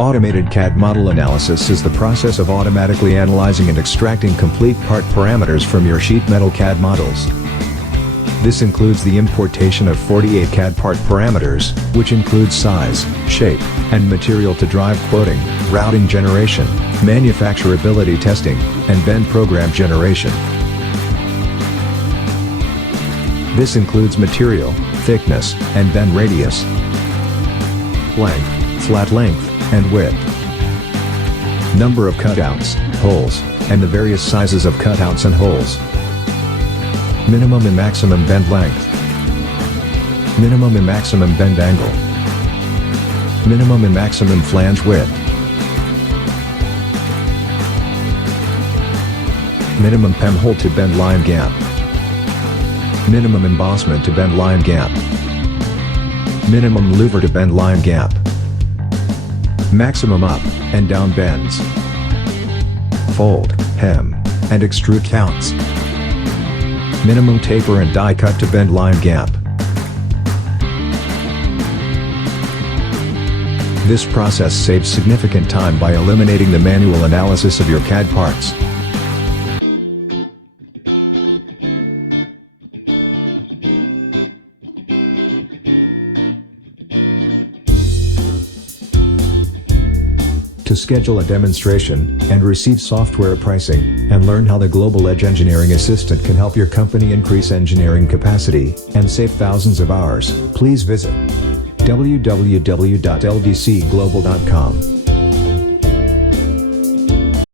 Automated CAD model analysis is the process of automatically analyzing and extracting complete part parameters from your sheet metal CAD models. This includes the importation of 48 CAD part parameters, which includes size, shape, and material to drive quoting, routing generation, manufacturability testing, and bend program generation. This includes material, thickness, and bend radius, length, flat length, and width, number of cutouts, holes, and the various sizes of cutouts and holes, minimum and maximum bend length, minimum and maximum bend angle, minimum and maximum flange width, minimum PEM hole to bend line gap, minimum embossment to bend line gap, minimum louver to bend line gap, maximum up and down bends, fold, hem, and extrude counts, minimum taper and die cut to bend line gap. This process saves significant time by eliminating the manual analysis of your CAD parts. To schedule a demonstration, and receive software pricing, and learn how the Global Edge Engineering Assistant can help your company increase engineering capacity, and save thousands of hours, please visit www.ldcglobal.com.